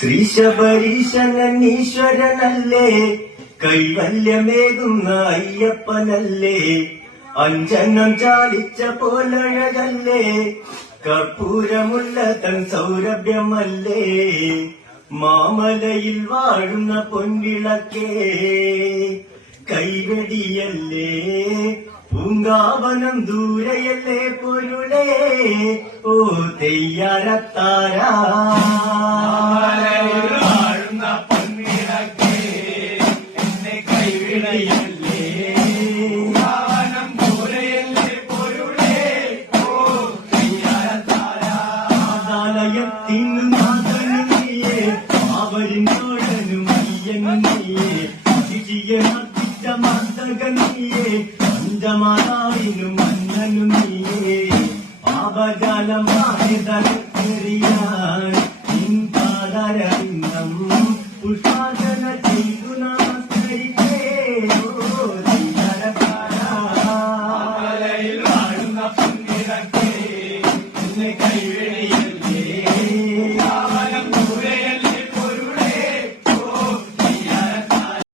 ശ്രീശബരീശനൻ ശബരീശനീശ്വരനല്ലേ കൈവല്യമേകുന്ന അയ്യപ്പനല്ലേ അഞ്ചെണ്ണം ചാലിച്ച പോലഴകല്ലേ? കർപ്പൂരമുള്ള തൻ സൗരഭ്യമല്ലേ? മാമലയിൽ വാഴുന്ന പൊൻവിളക്കേ കൈവെടിയല്ലേ? പൂങ്കാവനം ദൂരയല്ലേ പൊരുളേ? ഓ തെയ്യാരത്താരാ. പൊന്നിടക്കേ എന്നെ കൈവിടയല്ലേ വാനം ദൂരെയല്ലേ പൊരുളേ ഓ ആദാലയത്തിനു നാഥനും നീയേ അവരിനോടനും അയ്യനും നീയേ അതിജിയെ മർദ്ദിച്ച മർദ്ദകൻ നീയേ പഞ്ചമാതാവിനും മന്നനും പാപജാലമായ തലക്കെറിയാൻ പുഷ്പാർച്ചന ചെയ്തു നമസ്കരിക്കേ കയ്യിൽ